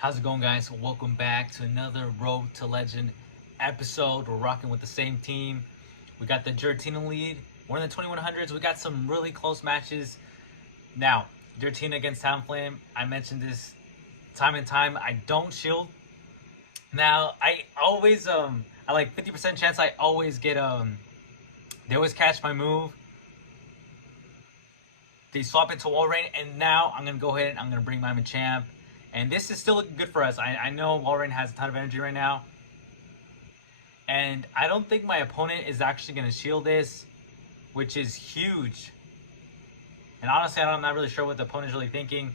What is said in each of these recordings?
How's it going, guys? Welcome back to another Road to Legend episode. We're rocking with the same team. We got the Giratina lead. We're in the 2100s. We got some really close matches. Now, Giratina against Talonflame. I mentioned this time and time. I don't shield. Now, I always I like 50% chance I always get they always catch my move. They swap into Wall Rain, and now I'm gonna go ahead and I'm gonna bring my Machamp. And this is still looking good for us. I know Wall Rain has a ton of energy right now. And I don't think my opponent is actually gonna shield this, which is huge. And honestly, I'm not really sure what the opponent's really thinking.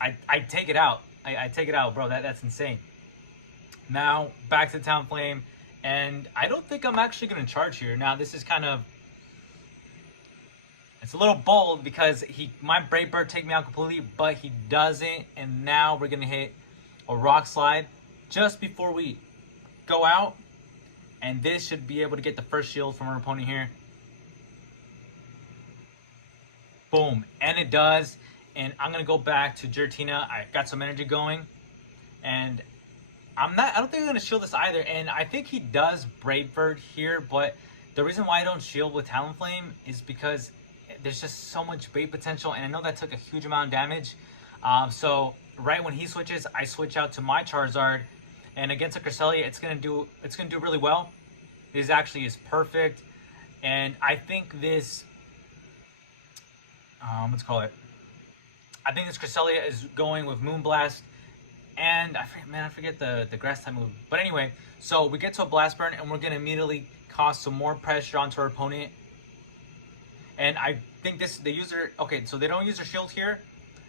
I take it out. I take it out, bro. That's insane. Now, back to Talonflame. And I don't think I'm actually gonna charge here. Now, this is kind of, it's a little bold because he might Brave Bird take me out completely, but he doesn't. And now we're gonna hit a Rock Slide just before we go out, and this should be able to get the first shield from our opponent here. Boom, and it does. And I'm gonna go back to Giratina. I got some energy going, and I don't think I'm gonna shield this either. And I think he does Brave Bird here, but the reason why I don't shield with Talonflame is because there's just so much bait potential, and I know that took a huge amount of damage. So right when he switches, I switch out to my Charizard, and against a Cresselia, it's gonna do really well. This actually is perfect, and I think this let's call it. I think this Cresselia is going with Moonblast, and I forget the grass type move. But anyway, so we get to a Blast Burn, and we're gonna immediately cause some more pressure onto our opponent. And I think so they don't use their shield here.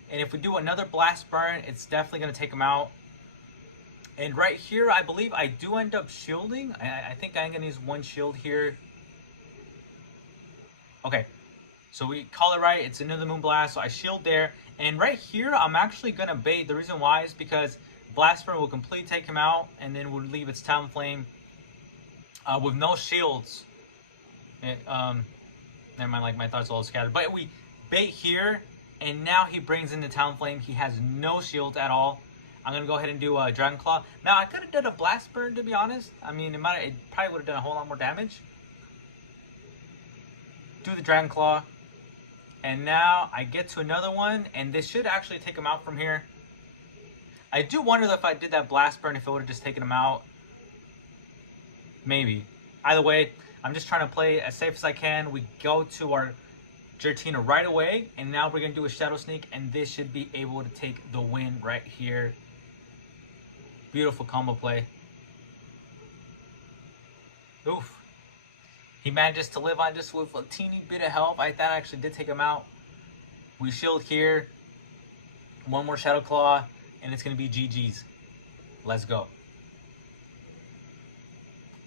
And if we do another Blast Burn, it's definitely going to take them out. And right here, I believe I do end up shielding. I think I'm going to use one shield here. Okay, so we call it right. It's another Moonblast, so I shield there. And right here, I'm actually going to bait. The reason why is because Blast Burn will completely take him out, and then we'll leave its Talonflame with no shields. Never mind, like my thoughts are all scattered. But we bait here, and now he brings in the Talonflame. He has no shield at all. I'm gonna go ahead and do a Dragon Claw. Now I could have done a Blast Burn, to be honest. I mean, it probably would have done a whole lot more damage. Do the Dragon Claw, and now I get to another one, and this should actually take him out from here. I do wonder if I did that Blast Burn, if it would have just taken him out. Maybe. Either way, I'm just trying to play as safe as I can. We go to our Giratina right away, and now we're going to do a Shadow Sneak, and this should be able to take the win right here. Beautiful combo play. Oof. He manages to live on just with a teeny bit of health. That actually did take him out. We shield here. One more Shadow Claw, and it's going to be GG's. Let's go.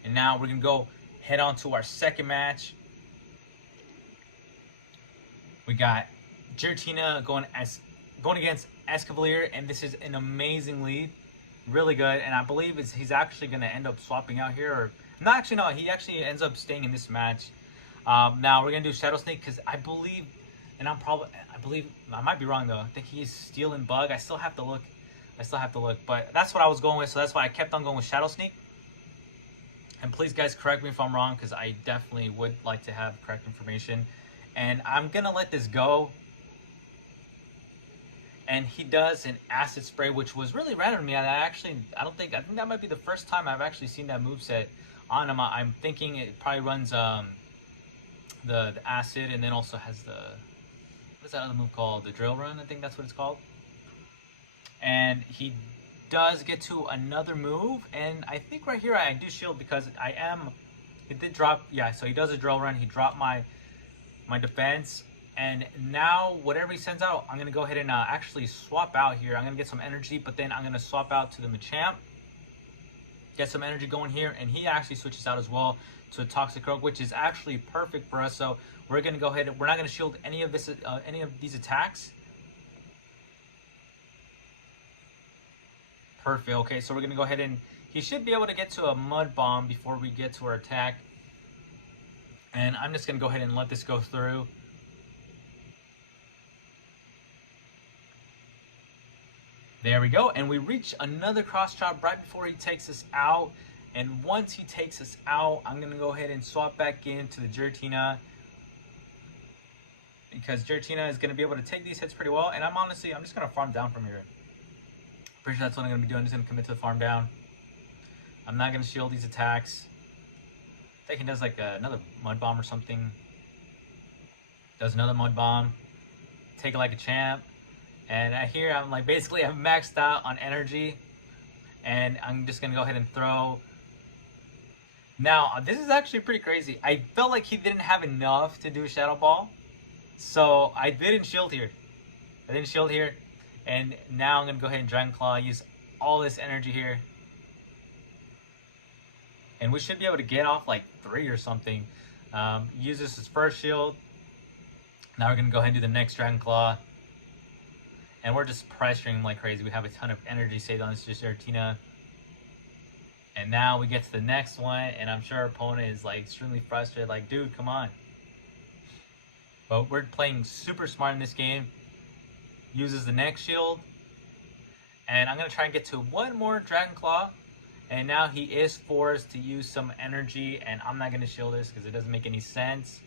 And now we're going to go head on to our second match. We got Giratina going against Escavalier, and this is an amazing lead. Really good, and I believe he's actually going to end up swapping out here. Or not actually, no, he actually ends up staying in this match. Now we're going to do Shadow Sneak because I believe, I might be wrong though. I think he's Steel and Bug. I still have to look, but that's what I was going with, so that's why I kept on going with Shadow Sneak. And please, guys, correct me if I'm wrong, because I definitely would like to have correct information. And I'm going to let this go. And he does an Acid Spray, which was really random to me. I think that might be the first time I've actually seen that moveset on him. I'm thinking it probably runs the Acid, and then also has what's that other move called? The Drill Run, I think that's what it's called. And he does get to another move, and I think right here I do shield because it did drop. Yeah, so he does a Drill Run. He dropped my defense, and now whatever he sends out, I'm gonna go ahead and actually swap out here. I'm gonna get some energy, but then I'm gonna swap out to the Machamp, get some energy going here, and he actually switches out as well to a Toxicroak, which is actually perfect for us. So we're gonna go ahead and we're not gonna shield any of these attacks. Perfect. Okay, so we're going to go ahead and he should be able to get to a Mud Bomb before we get to our attack. And I'm just going to go ahead and let this go through. There we go. And we reach another cross chop right before he takes us out. And once he takes us out, I'm going to go ahead and swap back into the Giratina, because Giratina is going to be able to take these hits pretty well. And I'm just going to farm down from here. Pretty sure that's what I'm going to be doing. I'm just going to commit to the farm down. I'm not going to shield these attacks. I think he does like another Mud Bomb or something. Does another Mud Bomb. Take it like a champ. And here I'm like, basically I'm maxed out on energy. And I'm just going to go ahead and throw. Now, this is actually pretty crazy. I felt like he didn't have enough to do Shadow Ball. So I didn't shield here. And now I'm going to go ahead and Dragon Claw. Use all this energy here. And we should be able to get off like 3 or something. Use this as first shield. Now we're going to go ahead and do the next Dragon Claw. And we're just pressuring him like crazy. We have a ton of energy saved on this Giratina. And now we get to the next one. And I'm sure our opponent is like extremely frustrated. Like, dude, come on. But we're playing super smart in this game. Uses the next shield. And I'm going to try and get to one more Dragon Claw. And now he is forced to use some energy. And I'm not going to shield this because it doesn't make any sense.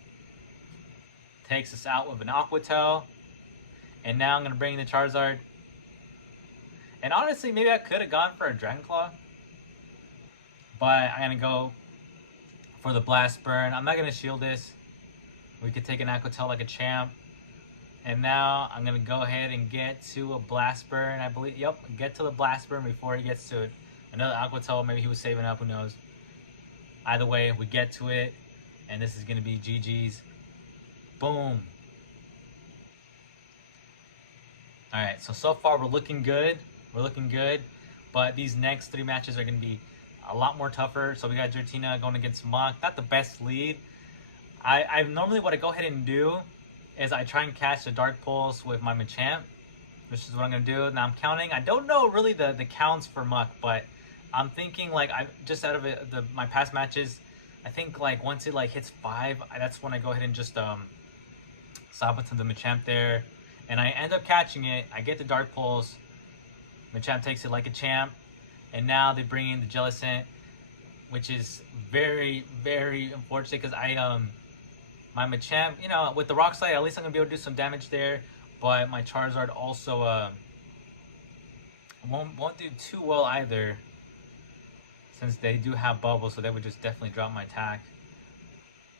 Takes us out with an Aqua Tail. And now I'm going to bring in the Charizard. And honestly, maybe I could have gone for a Dragon Claw. But I'm going to go for the Blast Burn. I'm not going to shield this. We could take an Aqua Tail like a champ. And now I'm going to go ahead and get to a Blast Burn, I believe. Yep, get to the Blast Burn before he gets to it. Another Aqua Tail, maybe he was saving up, who knows. Either way, we get to it. And this is going to be GG's. Boom. Alright, so far we're looking good. But these next 3 matches are going to be a lot more tougher. So we got Giratina going against Mach. Not the best lead. I normally what I go ahead and do is I try and catch the Dark Pulse with my Machamp, which is what I'm going to do. Now I'm counting. I don't know really the counts for Mach, but I'm thinking like I just out of it, my past matches, I think like once it like hits 5, that's when I go ahead and just stop it to the Machamp there. And I end up catching it. I get the Dark Pulse. Machamp takes it like a champ. And now they bring in the Jellicent, which is very, very unfortunate because my Machamp, you know, with the Rock Slide, at least I'm going to be able to do some damage there. But my Charizard also won't do too well either, since they do have Bubble, so they would just definitely drop my attack.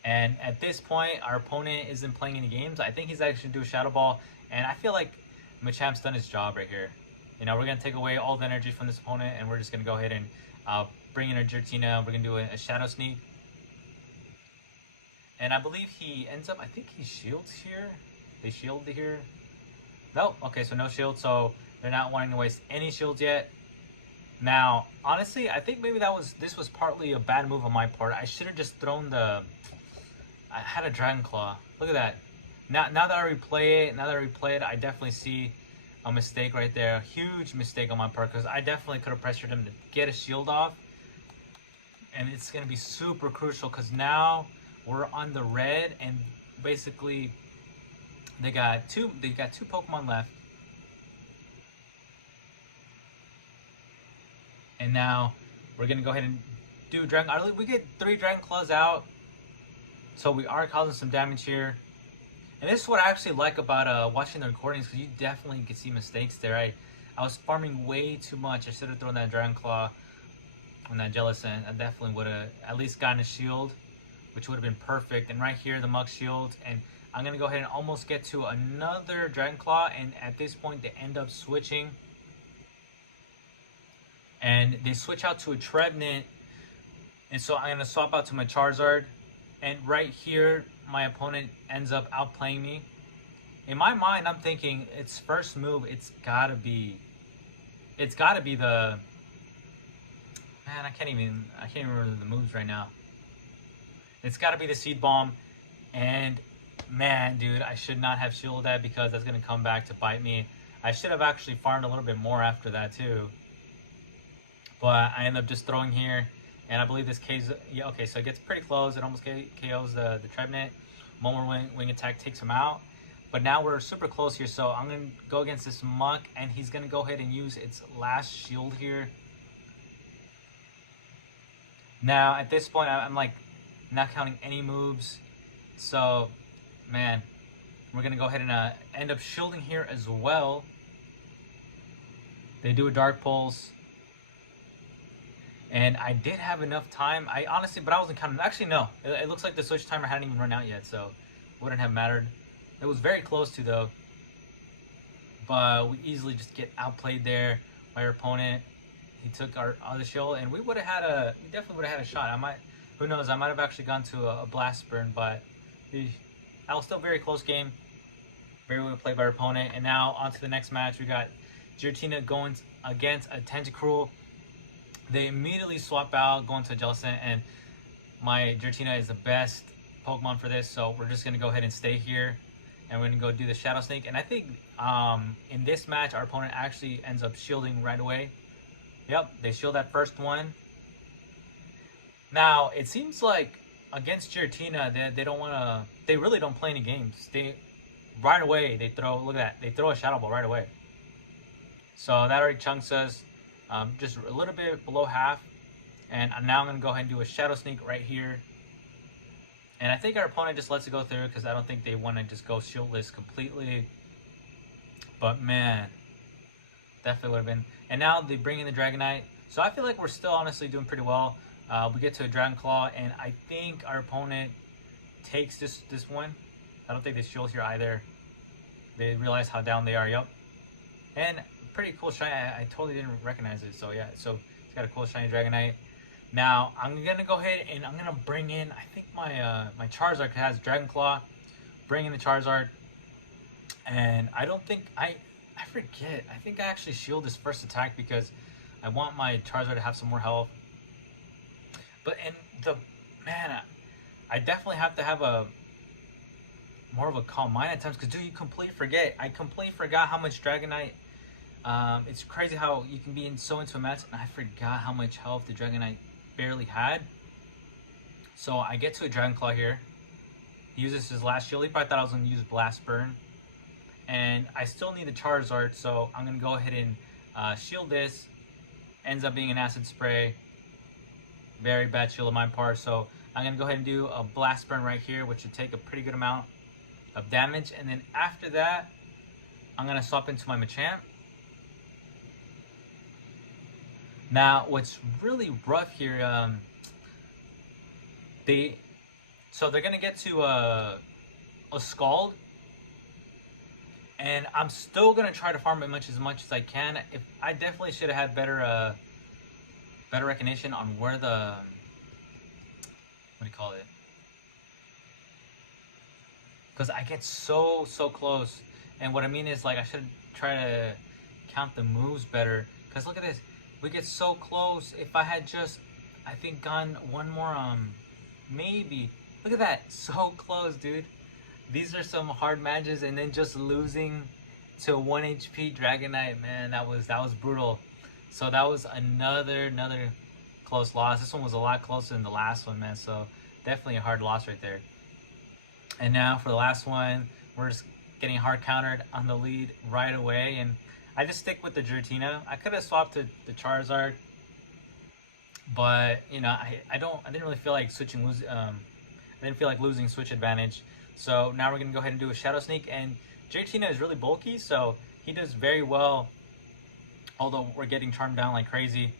And at this point, our opponent isn't playing any games. I think he's actually going to do a Shadow Ball. And I feel like Machamp's done his job right here. You know, we're going to take away all the energy from this opponent, and we're just going to go ahead and bring in our Giratina. We're going to do a Shadow Sneak. And I believe he ends up, I think he shields here. They shield here. No, okay, so no shield. So they're not wanting to waste any shields yet. Now, honestly, I think maybe this was partly a bad move on my part. I should have just thrown I had a Dragon Claw. Look at that. Now that I replay it, I definitely see a mistake right there. A huge mistake on my part, because I definitely could have pressured him to get a shield off. And it's going to be super crucial because now we're on the red, and basically they got two Pokemon left. And now we're going to go ahead and do Dragon. We get 3 Dragon Claws out. So we are causing some damage here. And this is what I actually like about watching the recordings, because you definitely can see mistakes there. I was farming way too much. I should have thrown that Dragon Claw on that Jellicent. I definitely would have at least gotten a shield, which would have been perfect. And right here, the Muk shield. And I'm going to go ahead and almost get to another Dragon Claw. And at this point, they end up switching. And they switch out to a Trevenant. And so I'm going to swap out to my Charizard. And right here, my opponent ends up outplaying me. In my mind, I'm thinking its first move, it's gotta be the, man, I can't even remember the moves right now. It's gotta be the Seed Bomb. And man, dude, I should not have shielded that, because that's gonna come back to bite me. I should have actually farmed a little bit more after that too. But I end up just throwing here. And I believe this KO's, yeah, okay, so it gets pretty close. It almost KOs the Trevenant. One more wing attack takes him out. But now we're super close here, so I'm going to go against this Muck, and he's going to go ahead and use its last shield here. Now, at this point, I'm like not counting any moves. So, man, we're going to go ahead and end up shielding here as well. They do a Dark Pulse. And I did have enough time. I honestly, but I wasn't counting. Actually, no. It looks like the switch timer hadn't even run out yet, so it wouldn't have mattered. It was very close to, though. But we easily just get outplayed there by our opponent. He took our other shield, and we definitely would have had a shot. Who knows, I might have actually gone to a Blast Burn, but that was still a very close game. Very well played by our opponent. And now, on to the next match. We got Giratina going against a Tentacruel. They immediately swap out, going to Jellicent, and my Giratina is the best Pokemon for this, so we're just going to go ahead and stay here, and we're going to go do the Shadow Snake. And I think in this match, our opponent actually ends up shielding right away. Yep, they shield that first one. Now, it seems like against Giratina, they don't want to, they really don't play any games. Right away, they throw, look at that, they throw a Shadow Ball right away. So that already chunks us. Just a little bit below half, and now I'm going to go ahead and do a Shadow Sneak right here. And I think our opponent just lets it go through because I don't think they want to just go shieldless completely. But man, definitely would have been. And now they bring in the Dragonite. So I feel like we're still honestly doing pretty well. We get to a Dragon Claw, and I think our opponent takes this one. I don't think they shield here either. They realize how down they are, yep. And pretty cool shiny. I totally didn't recognize it. So yeah, so it's got a cool shiny Dragonite. Now I'm gonna go ahead and I'm gonna bring in. I think my Charizard has Dragon Claw. Bring in the Charizard, and I don't think I forget. I think I actually shield this first attack because I want my Charizard to have some more health. But I definitely have to have more of a calm mind at times because dude, you completely forget. I completely forgot how much Dragonite. It's crazy how you can be so into a match, and I forgot how much health the Dragonite barely had. So I get to a Dragon Claw here. He uses his last shield. He probably thought I was going to use Blast Burn. And I still need the Charizard, so I'm going to go ahead and shield this. Ends up being an Acid Spray. Very bad shield on my part, so I'm going to go ahead and do a Blast Burn right here, which should take a pretty good amount of damage. And then after that, I'm going to swap into my Machamp. Now, what's really rough here, they're gonna get to a Scald, and I'm still gonna try to farm as much as I can. I definitely should have had better recognition on where the because I get so close, and what I mean is like I should try to count the moves better. Because look at this. We get so close. If I had just, I think, gone one more, maybe. Look at that. So close, dude. These are some hard matches, and then just losing to 1 HP Dragonite, man, that was brutal. So that was another close loss. This one was a lot closer than the last one, man. So definitely a hard loss right there. And now for the last one, we're just getting hard countered on the lead right away, and I just stick with the Giratina. I could have swapped to the Charizard, but you know, I didn't really feel like switching. I didn't feel like losing switch advantage. So now we're gonna go ahead and do a Shadow Sneak, and Giratina is really bulky, so he does very well. Although we're getting charmed down like crazy.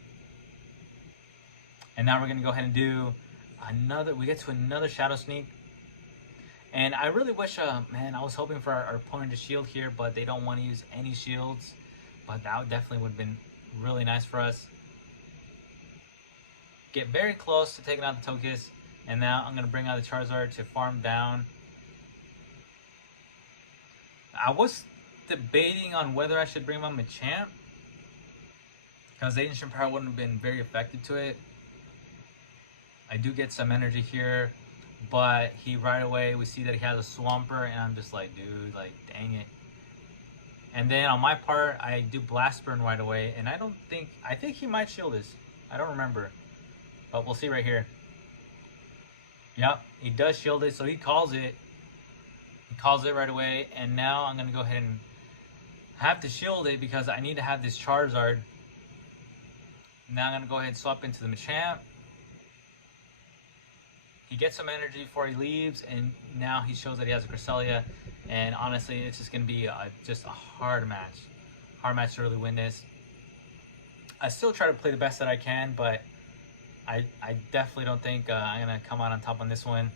And now we're gonna go ahead and do another. We get to another Shadow Sneak. And I really wish, man, I was hoping for our opponent to shield here, but they don't want to use any shields. But that definitely would have been really nice for us. Get very close to taking out the Togekiss. And now I'm going to bring out the Charizard to farm down. I was debating on whether I should bring my Machamp, because Ancient Power wouldn't have been very effective to it. I do get some energy here, but he right away, we see that he has a Swampert, and I'm just like, dude, like, dang it. And then on my part, I do Blast Burn right away, and I think he might shield this. I don't remember, but we'll see right here. Yep, he does shield it, so he calls it. He calls it right away, and now I'm going to go ahead and have to shield it because I need to have this Charizard. Now I'm going to go ahead and swap into the Machamp. He gets some energy before he leaves, and now he shows that he has a Cresselia. And honestly, it's just going to be just a hard match. Hard match to really win this. I still try to play the best that I can, but I definitely don't think I'm going to come out on top on this one.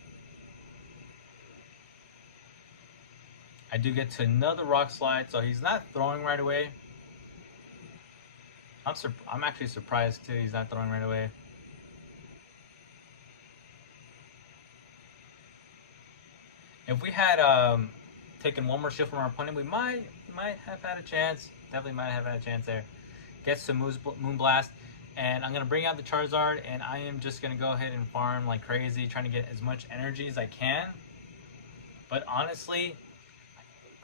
I do get to another Rock Slide, so he's not throwing right away. I'm actually surprised too he's not throwing right away. If we had taken one more shield from our opponent, we might have had a chance. Definitely might have had a chance there. Gets some Moonblast, and I'm going to bring out the Charizard, and I am just going to go ahead and farm like crazy, trying to get as much energy as I can. But honestly,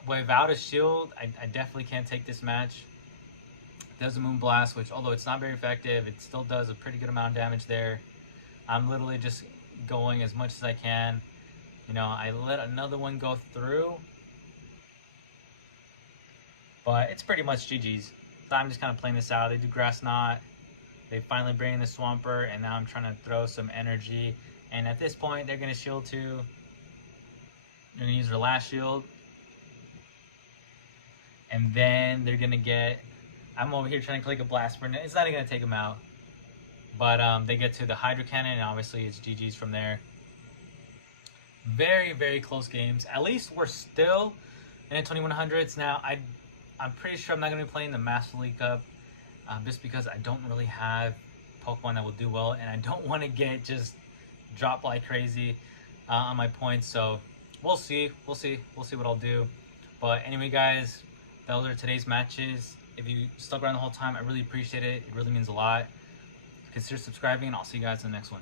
without a shield, I definitely can't take this match. It does a Moonblast, which although it's not very effective, it still does a pretty good amount of damage there. I'm literally just going as much as I can. You know, I let another one go through, but it's pretty much GG's. So I'm just kind of playing this out. They do Grass Knot. They finally bring in the Swampert, and now I'm trying to throw some energy. And at this point, they're going to shield too. They're going to use their last shield. And then they're going to get... I'm over here trying to click a Blast Burn. It's not even going to take them out. But they get to the Hydro Cannon, and obviously it's GG's from there. Very, very close games. At least we're still in the 2100s. Now, I'm pretty sure I'm not going to be playing the Master League Cup just because I don't really have Pokemon that will do well, and I don't want to get just dropped like crazy on my points. So we'll see. We'll see what I'll do. But anyway, guys, those are today's matches. If you stuck around the whole time, I really appreciate it. It really means a lot. Consider subscribing, and I'll see you guys in the next one.